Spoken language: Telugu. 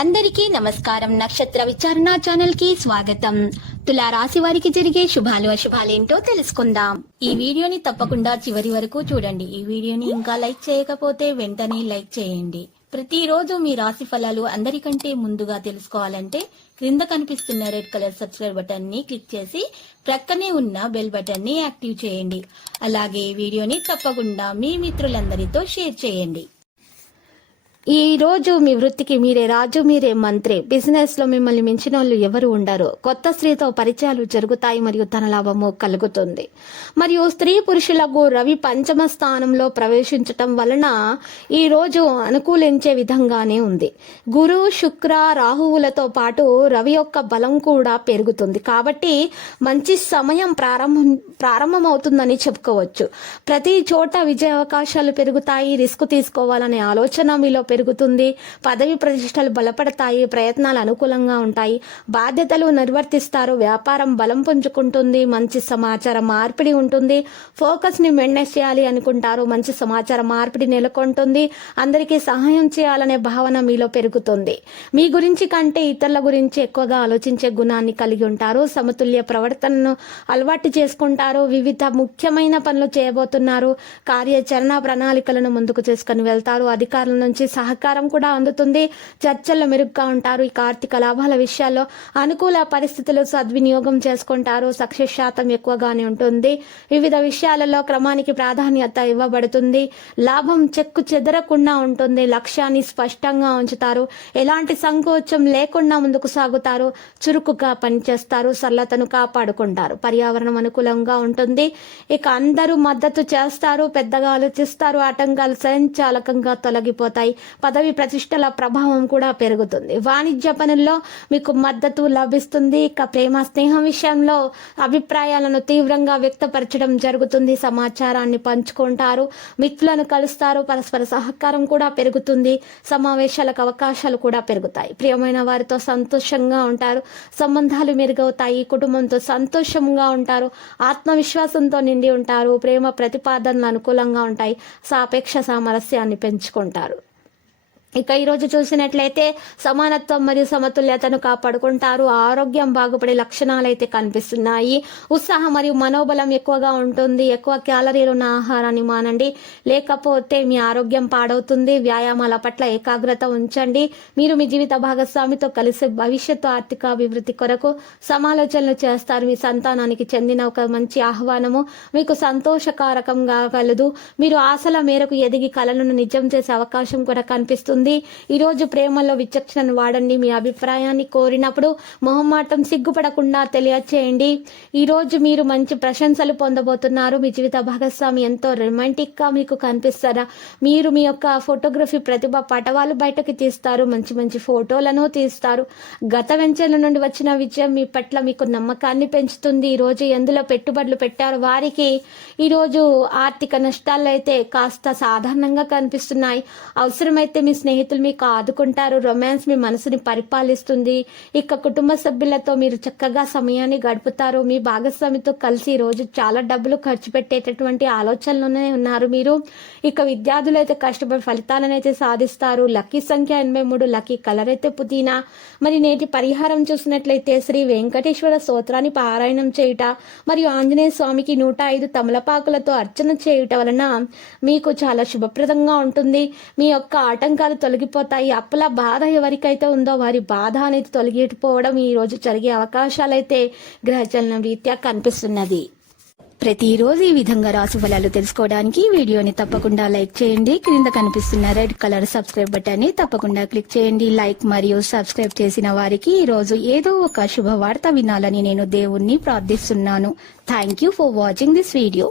అందరికీ నమస్కారం. నక్షత్ర విచారణ ఛానల్ కి స్వాగతం. తులా రాశి వారికి జరిగే శుభాలు అశుభాలేంటో తెలుసుకుందాం. ఈ వీడియోని తప్పకుండా చివరి వరకు చూడండి. ఈ వీడియోని ఇంకా లైక్ చేయకపోతే వెంటనే లైక్ చేయండి. ప్రతిరోజు మీ రాశి ఫలాలు అందరికంటే ముందుగా తెలుసుకోవాలంటే క్రింద కనిపిస్తున్న రెడ్ కలర్ సబ్స్క్రైబ్ బటన్ ని క్లిక్ చేసి ప్రక్కనే ఉన్న బెల్ బటన్ ని యాక్టివ్ చేయండి. అలాగే ఈ వీడియోని తప్పకుండా మీ మిత్రులందరితో షేర్ చేయండి. ఈ రోజు మీ వృత్తికి మీరే రాజు, మీరే మంత్రి. బిజినెస్ లో మిమ్మల్ని మించిన వాళ్ళు ఎవరు ఉండరు. కొత్త స్త్రీతో పరిచయాలు జరుగుతాయి మరియు ధనలాభము కలుగుతుంది. మరియు స్త్రీ పురుషులకు రవి పంచమ స్థానంలో ప్రవేశించటం వలన ఈ రోజు అనుకూలించే విధంగానే ఉంది. గురు, శుక్ర, రాహువులతో పాటు రవి యొక్క బలం కూడా పెరుగుతుంది. కాబట్టి మంచి సమయం ప్రారంభమవుతుందని చెప్పుకోవచ్చు. ప్రతి చోట విజయ అవకాశాలు పెరుగుతాయి. రిస్క్ తీసుకోవాలనే ఆలోచన మీలో పెరుగుతుంది. పదవి ప్రతిష్టలు బలపడతాయి. ప్రయత్నాలు అనుకూలంగా ఉంటాయి. బాధ్యతలు నిర్వర్తిస్తారు. వ్యాపారం బలం పుంజుకుంటుంది. మంచి సమాచార మార్పిడి ఉంటుంది. ఫోకస్ ని మెయింటైన్ చేయాలి అనుకుంటారు. మంచి సమాచార మార్పిడి నెలకొంటుంది. అందరికీ సహాయం చేయాలనే భావన మీలో పెరుగుతుంది. మీ గురించి కంటే ఇతరుల గురించి ఎక్కువగా ఆలోచించే గుణాన్ని కలిగి ఉంటారు. సమతుల్య ప్రవర్తనను అలవాటు చేసుకుంటారు. వివిధ ముఖ్యమైన పనులు చేయబోతున్నారు. కార్యాచరణ ప్రణాళికలను ముందుకు చేసుకుని వెళ్తారు. అధికారుల నుంచి సహకారం కూడా అందుతుంది. చర్చల్లో మెరుగ్గా ఉంటారు. ఈ ఆర్థిక లాభాల విషయాల్లో అనుకూల పరిస్థితులు సద్వినియోగం చేసుకుంటారు. సక్సెస్ శాతం ఎక్కువగానే ఉంటుంది. వివిధ విషయాలలో క్రమానికి ప్రాధాన్యత ఇవ్వబడుతుంది. లాభం చెక్కు చెదరకుండా ఉంటుంది. లక్ష్యాన్ని స్పష్టంగా ఉంచుతారు. ఎలాంటి సంకోచం లేకుండా ముందుకు సాగుతారు. చురుకుగా పనిచేస్తారు. సరళతను కాపాడుకుంటారు. పర్యావరణం అనుకూలంగా ఉంటుంది. ఇక అందరూ మద్దతు చేస్తారు. పెద్దగా ఆలోచిస్తారు. ఆటంకాలు స్వయంచాలకంగా తొలగిపోతాయి. పదవి ప్రతిష్టల ప్రభావం కూడా పెరుగుతుంది. వాణిజ్య పనుల్లో మీకు మద్దతు లభిస్తుంది. ఇక ప్రేమ స్నేహం విషయంలో అభిప్రాయాలను తీవ్రంగా వ్యక్తపరచడం జరుగుతుంది. సమాచారాన్ని పంచుకుంటారు. మిత్రులను కలుస్తారు. పరస్పర సహకారం కూడా పెరుగుతుంది. సమావేశాలకు అవకాశాలు కూడా పెరుగుతాయి. ప్రియమైన వారితో సంతోషంగా ఉంటారు. సంబంధాలు మెరుగవుతాయి. కుటుంబంతో సంతోషంగా ఉంటారు. ఆత్మవిశ్వాసంతో నిండి ఉంటారు. ప్రేమ ప్రతిపాదనలు అనుకూలంగా ఉంటాయి. సాపేక్ష సామరస్యాన్ని పెంచుకుంటారు. ఇక ఈరోజు చూసినట్లయితే సమానత్వం మరియు సమతుల్యతను కాపాడుకుంటారు. ఆరోగ్యం బాగుపడే లక్షణాలు అయితే కనిపిస్తున్నాయి. ఉత్సాహం మరియు మనోబలం ఎక్కువగా ఉంటుంది. ఎక్కువ క్యాలరీలు ఉన్న ఆహారాన్ని మానండి, లేకపోతే మీ ఆరోగ్యం పాడవుతుంది. వ్యాయామాల పట్ల ఏకాగ్రత ఉంచండి. మీరు మీ జీవిత భాగస్వామితో కలిసి భవిష్యత్తు ఆర్థిక అభివృద్ధి కొరకు సమాలోచనలు చేస్తారు. మీ సంతానానికి చెందిన ఒక మంచి ఆహ్వానము మీకు సంతోషకారకంగా కలదు. మీరు ఆశల మేరకు ఎదిగి కలలను నిజం చేసే అవకాశం కూడా కనిపిస్తుంది. ఈ రోజు ప్రేమలో విచక్షణను వాడండి. మీ అభిప్రాయాన్ని కోరినప్పుడు మొహమాటం సిగ్గుపడకుండా తెలియచేయండి. ఈ రోజు మీరు మంచి ప్రశంసలు పొందబోతున్నారు. మీ జీవిత భాగస్వామి ఎంతో రొమాంటిక్ గా మీకు కనిపిస్తారా. మీరు మీ యొక్క ఫోటోగ్రఫీ ప్రతిభ పటవాలు బయటకు తీస్తారు. మంచి మంచి ఫోటోలను తీస్తారు. గత వెంచర్ల నుండి వచ్చిన విజయం మీ పట్ల మీకు నమ్మకాన్ని పెంచుతుంది. ఈ రోజు ఎందులో పెట్టుబడులు పెట్టారు వారికి ఈ రోజు ఆర్థిక నష్టాలు అయితే కాస్త సాధారణంగా కనిపిస్తున్నాయి. అవసరమైతే మీ స్నేహితులు మీకు ఆదుకుంటారు. రొమాన్స్ మీ మనసుని పరిపాలిస్తుంది. ఇక కుటుంబ సభ్యులతో మీరు చక్కగా సమయాన్ని గడుపుతారు. మీ భాగస్వామితో కలిసి ఈ రోజు చాలా డబ్బులు ఖర్చు పెట్టేటటువంటి ఆలోచనలోనే ఉన్నారు మీరు. ఇక విద్యార్థులు అయితే కష్టపడి ఫలితాలను అయితే సాధిస్తారు. లక్కీ సంఖ్య 83, లక్కీ కలర్ అయితే పుదీనా. మరి నేటి పరిహారం చూసినట్లయితే శ్రీ వెంకటేశ్వర స్తోత్రాన్ని పారాయణం చేయుట మరియు ఆంజనేయ స్వామికి 105 తమలపాకులతో అర్చన చేయుట వలన మీకు చాలా శుభప్రదంగా ఉంటుంది. మీ యొక్క ఆటంకాలు తొలగిపోతాయి. అప్పుల బాధ ఎవరికైతే ఉందో వారి బాధ అనేది తొలగిపోవడం ఈ రోజు జరిగే అవకాశాలైతే గ్రహచలనం రీత్యా కనిపిస్తున్నది. ప్రతిరోజు ఈ విధంగా రాశి ఫలాలు తెలుసుకోవడానికి వీడియోని తప్పకుండా లైక్ చేయండి. క్రింద కనిపిస్తున్న రెడ్ కలర్ సబ్స్క్రైబ్ బటన్ ని తప్పకుండా క్లిక్ చేయండి. లైక్ మరియు సబ్స్క్రైబ్ చేసిన వారికి ఈ రోజు ఏదో ఒక శుభవార్త వినాలని నేను దేవుణ్ణి ప్రార్థిస్తున్నాను. Thank you for watching this video.